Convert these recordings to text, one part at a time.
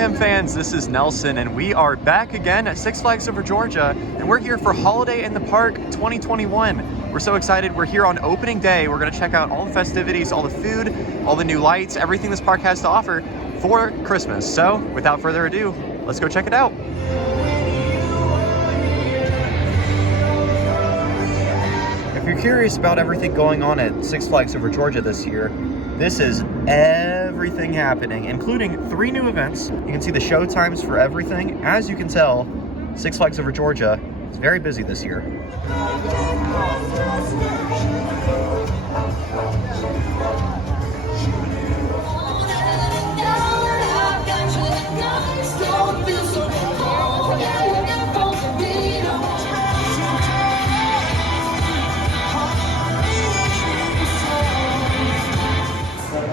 Mayhem fans, this is Nelson, and we are back again at Six Flags Over Georgia, and we're here for Holiday in the Park 2021. We're so excited. We're here on opening day. We're going to check out all the festivities, all the food, all the new lights, everything this park has to offer for Christmas. So, without further ado, let's go check it out. If you're curious about everything going on at Six Flags Over Georgia this year, this is everything happening, including 3 new events. You can see the show times for everything. As you can tell, Six Flags Over Georgia is very busy this year.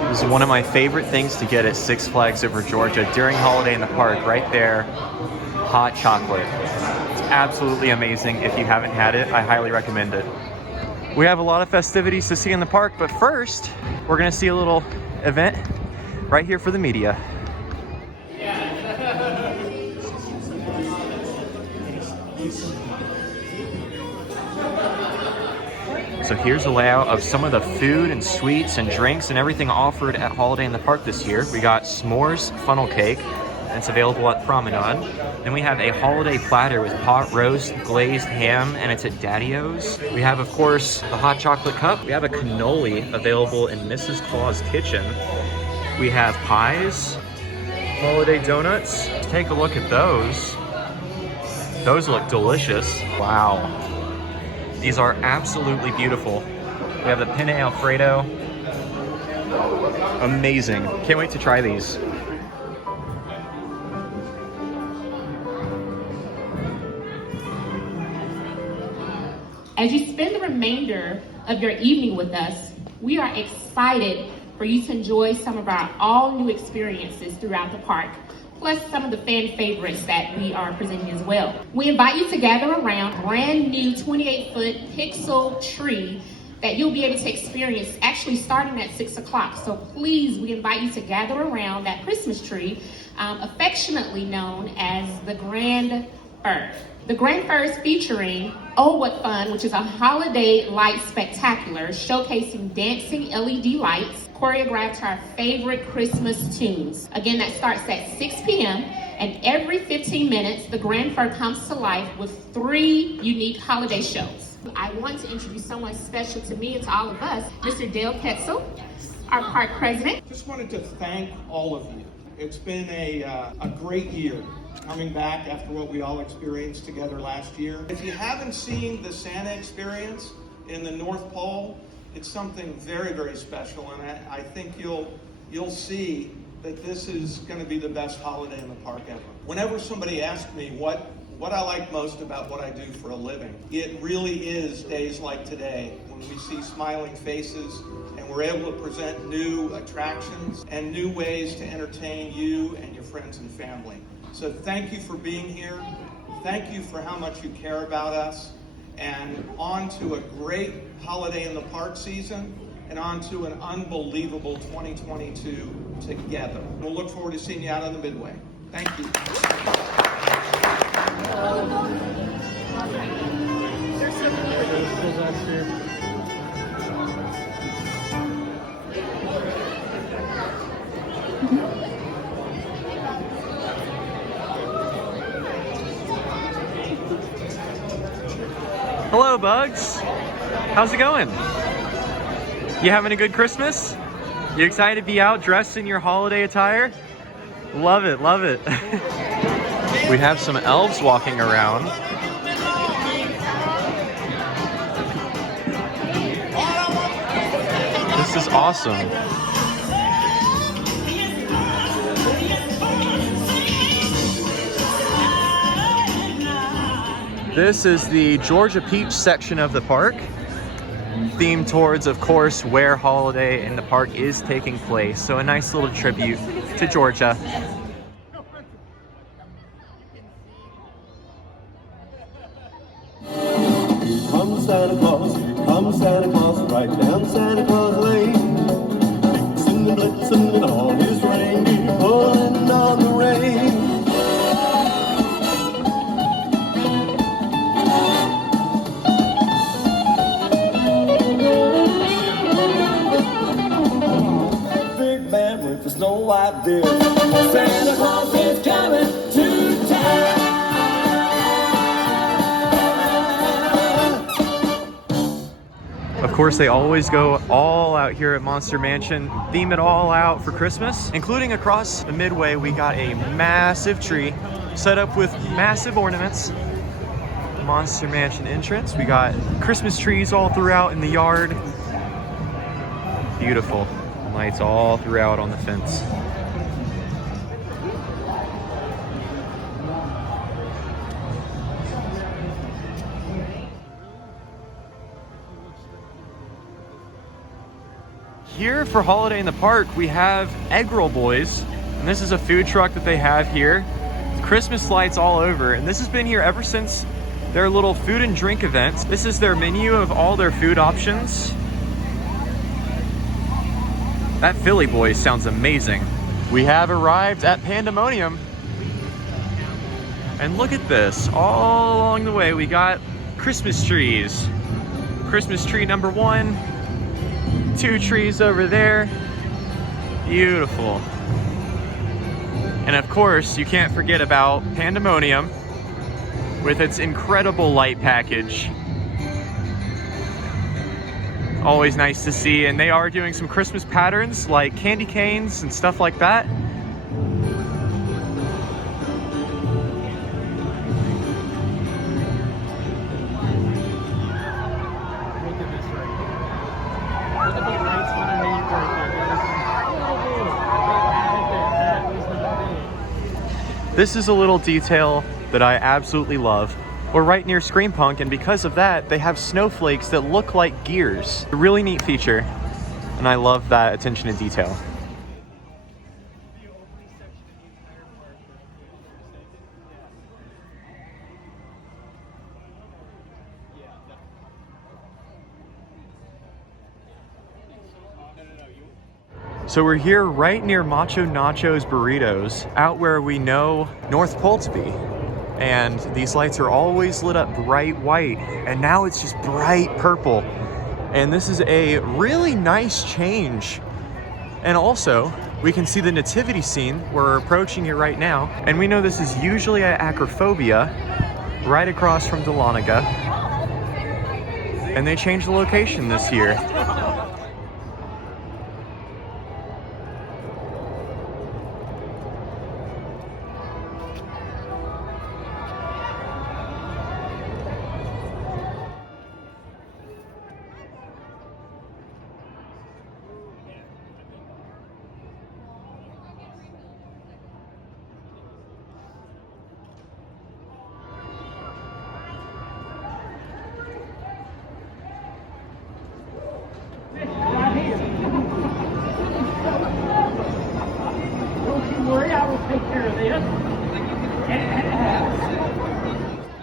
This is one of my favorite things to get at Six Flags Over Georgia during Holiday in the Park, right there, hot chocolate. It's absolutely amazing. If you haven't had it, I highly recommend it. We have a lot of festivities to see in the park, but first, we're gonna see a little event right here for the media. So here's a layout of some of the food and sweets and drinks and everything offered at Holiday in the Park this year. We got s'mores funnel cake, and it's available at Promenade. Then we have a holiday platter with pot roast, glazed ham, and it's at Daddy-O's. We have, of course, the hot chocolate cup. We have a cannoli available in Mrs. Claus' kitchen. We have pies, holiday donuts. Take a look at those. Those look delicious. Wow. These are absolutely beautiful. We have the penne Alfredo. Amazing. Can't wait to try these. As you spend the remainder of your evening with us, we are excited for you to enjoy some of our all-new experiences throughout the park, plus some of the fan favorites that we are presenting as well. We invite you to gather around a brand new 28-foot pixel tree that you'll be able to experience actually starting at 6 o'clock. So please, we invite you to gather around that Christmas tree, affectionately known as the Grand Fir. The Grand Fir is featuring Oh What Fun, which is a holiday light spectacular showcasing dancing LED lights choreographed to our favorite Christmas tunes. Again, that starts at 6 p.m. and every 15 minutes, the Grand Fir comes to life with 3 unique holiday shows. I want to introduce someone special to me and to all of us, Mr. Dale Ketzel, our park president. Just wanted to thank all of you. It's been a great year coming back after what we all experienced together last year. If you haven't seen the Santa experience in the North Pole, it's something very, very special, and I think you'll see that this is going to be the best holiday in the park ever. Whenever somebody asks me what I like most about what I do for a living, it really is days like today when we see smiling faces and we're able to present new attractions and new ways to entertain you and your friends and family. So thank you for being here. Thank you for how much you care about us. And on to a great Holiday in the Park season, and on to an unbelievable 2022 together. We'll look forward to seeing you out on the Midway. Thank you. Hello, Bugs. How's it going? You having a good Christmas? You excited to be out dressed in your holiday attire? Love it, love it. We have some elves walking around. This is awesome. This is the Georgia Peach section of the park, themed towards, of course, where Holiday in the Park is taking place. So a nice little tribute to Georgia. Come Santa Claus, right down Santa Claus Lane. Singing, blitzing on his reindeer, pulling on the rein. like this. Santa Claus is coming to town. Of course, they always go all out here at Monster Mansion, theme it all out for Christmas, including across the midway. We got a massive tree set up with massive ornaments. Monster Mansion entrance. We got Christmas trees all throughout in the yard. Beautiful. Lights all throughout on the fence. Here for Holiday in the Park, we have Egg Roll Boys, and this is a food truck that they have here. With Christmas lights all over, and this has been here ever since their little food and drink events. This is their menu of all their food options. That Philly Boys sounds amazing. We have arrived at Pandemonium. And look at this, all along the way we got Christmas trees. Christmas tree number 1. 2 trees over there. Beautiful. And of course, you can't forget about Pandemonium with its incredible light package. Always nice to see, and they are doing some Christmas patterns like candy canes and stuff like that. This is a little detail that I absolutely love. We're right near Scream Punk, and because of that, they have snowflakes that look like gears. A really neat feature, and I love that attention to detail. So we're here right near Macho Nacho's Burritos, out where we know North Pole to be. And these lights are always lit up bright white, and now it's just bright purple. And this is a really nice change. And also, we can see the nativity scene. We're approaching it right now. And we know this is usually at Acrophobia, right across from Dahlonega. And they changed the location this year.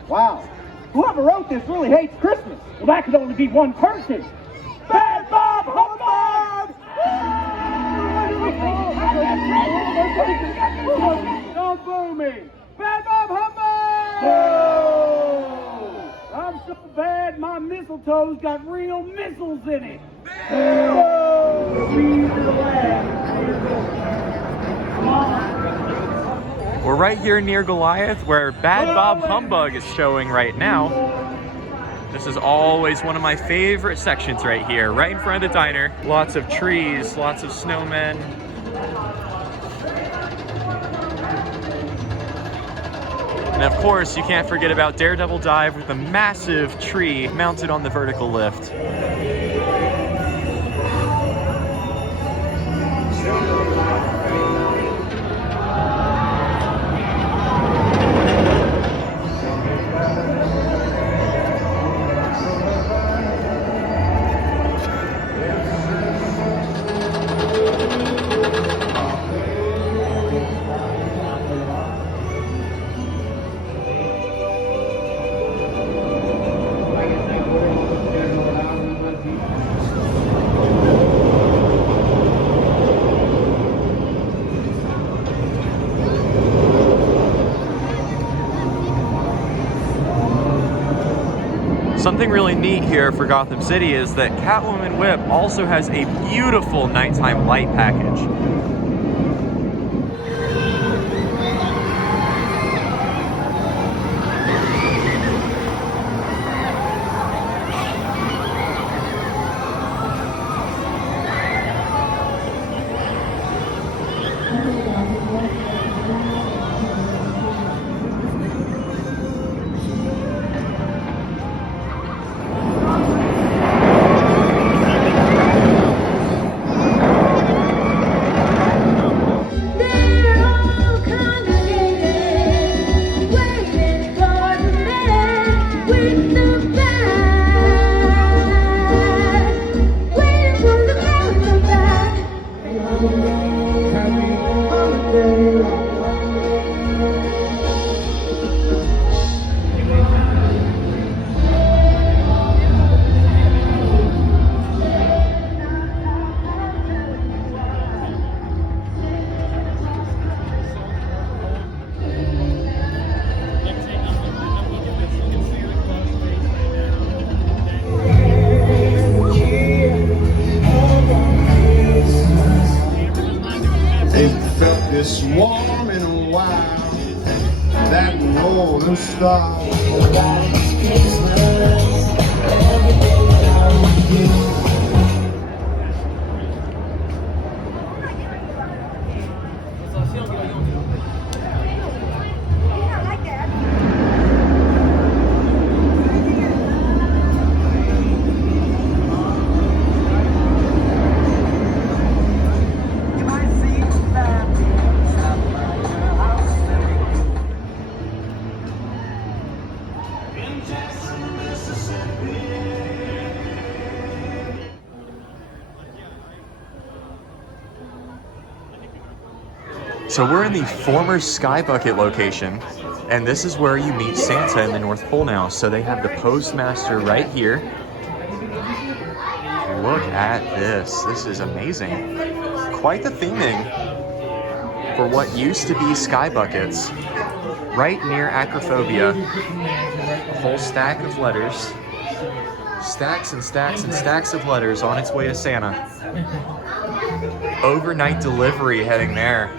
Wow, whoever wrote this really hates Christmas. Well, that could only be one person. Bad Bob Humbug! Don't boo me. Bad Bob Humbug! Boo! I'm so bad, my mistletoe's got real missiles in it. We're right here near Goliath, where Bad Bob Humbug is showing right now. This is always one of my favorite sections right here, right in front of the diner. Lots of trees, lots of snowmen. And of course, you can't forget about Daredevil Dive with a massive tree mounted on the vertical lift. Something really neat here for Gotham City is that Catwoman Whip also has a beautiful nighttime light package. It's warm and wild, that northern star. So we're in the former Sky Bucket location, and this is where you meet Santa in the North Pole now. So they have the postmaster right here. Look at this. This is amazing. Quite the theming for what used to be Sky Buckets. Right near Acrophobia. A whole stack of letters. Stacks and stacks and stacks of letters on its way to Santa. Overnight delivery heading there.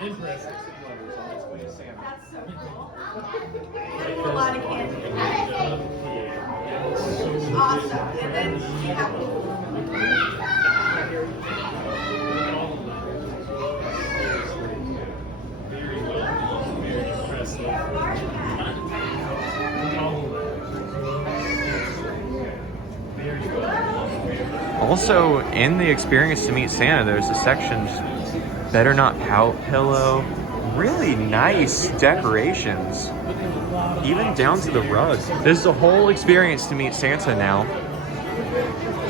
Impressive. A lot of candy. Awesome. And then, Also, in the experience to meet Santa, there's a section, Better Not Pout pillow. Really nice decorations, even down to the rug. This is a whole experience to meet Santa now.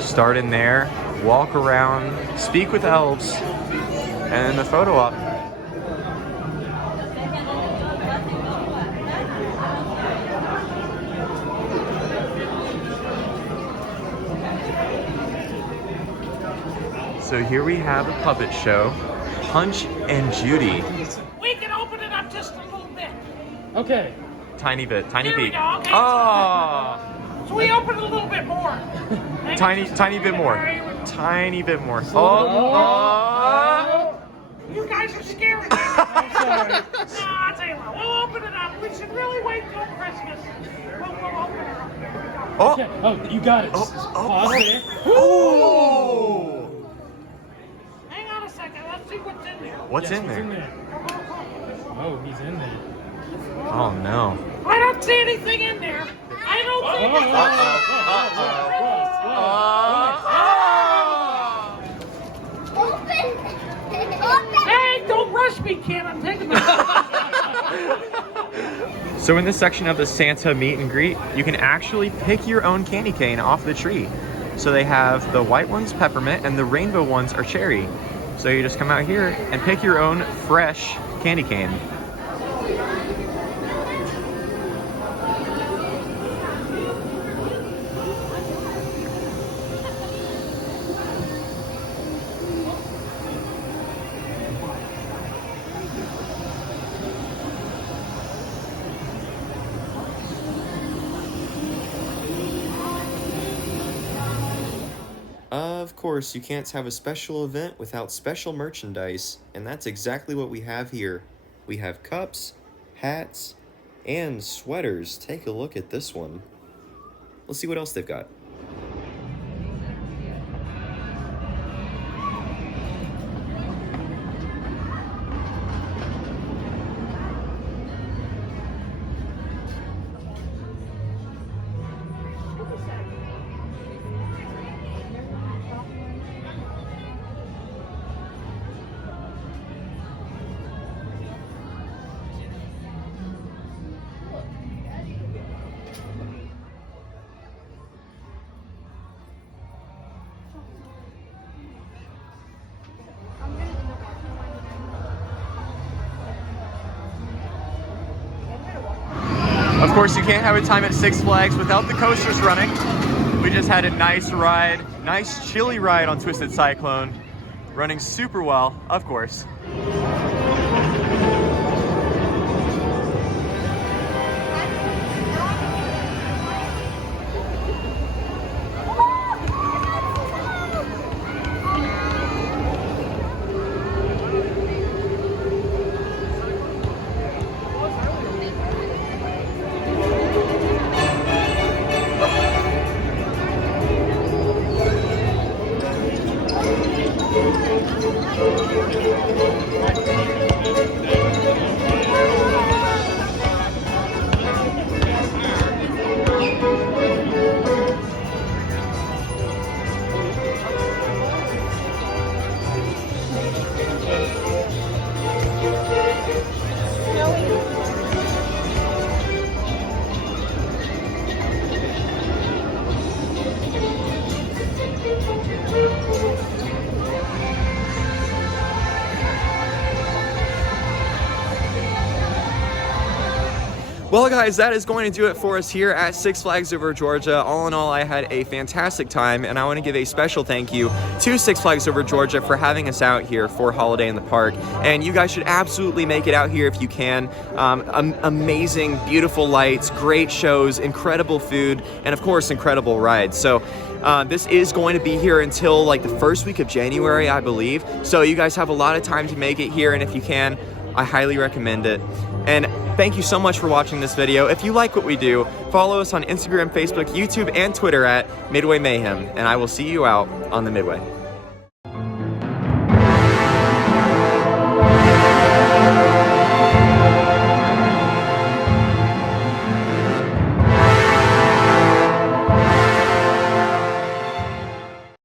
Start in there, walk around, speak with elves, and then the photo op. So here we have a puppet show, Punch and Judy. We can open it up just a little bit. Okay. Tiny bit, tiny Here we beat. go, okay. Oh, So we open it a little bit more. tiny bit more, tiny bit more. Oh. Oh, You guys are scaring me. I'm sorry. No, I'll tell you what. We'll open it up. We should really wait till Christmas. We'll open it up. There we go. oh, Okay. Oh, you got it. Pause there. oh. Hang on a second. Let's see what's in there. What's Yes, in what's there? Oh, he's in there. Oh no. I don't see anything in there. I don't see anything. Hey, don't rush me, kid. I'm taking my. So in this section of the Santa meet and greet, you can actually pick your own candy cane off the tree. So they have the white ones peppermint and the rainbow ones are cherry. So you just come out here and pick your own fresh candy cane. Of course, you can't have a special event without special merchandise, and that's exactly what we have here. We have cups, hats, and sweaters. Take a look at this one. Let's see what else they've got. Of course, you can't have a time at Six Flags without the coasters running. We just had a nice ride, nice chilly ride on Twisted Cyclone, running super well, of course. Well, guys, that is going to do it for us here at Six Flags Over Georgia. All in all, I had a fantastic time, and I want to give a special thank you to Six Flags Over Georgia for having us out here for Holiday in the Park. And you guys should absolutely make it out here if you can. Amazing, beautiful lights, great shows, incredible food, and of course, incredible rides. So this is going to be here until like the first week of January, I believe. So you guys have a lot of time to make it here, and if you can, I highly recommend it. And thank you so much for watching this video. If you like what we do, follow us on Instagram, Facebook, YouTube, and Twitter at Midway Mayhem, and I will see you out on the Midway.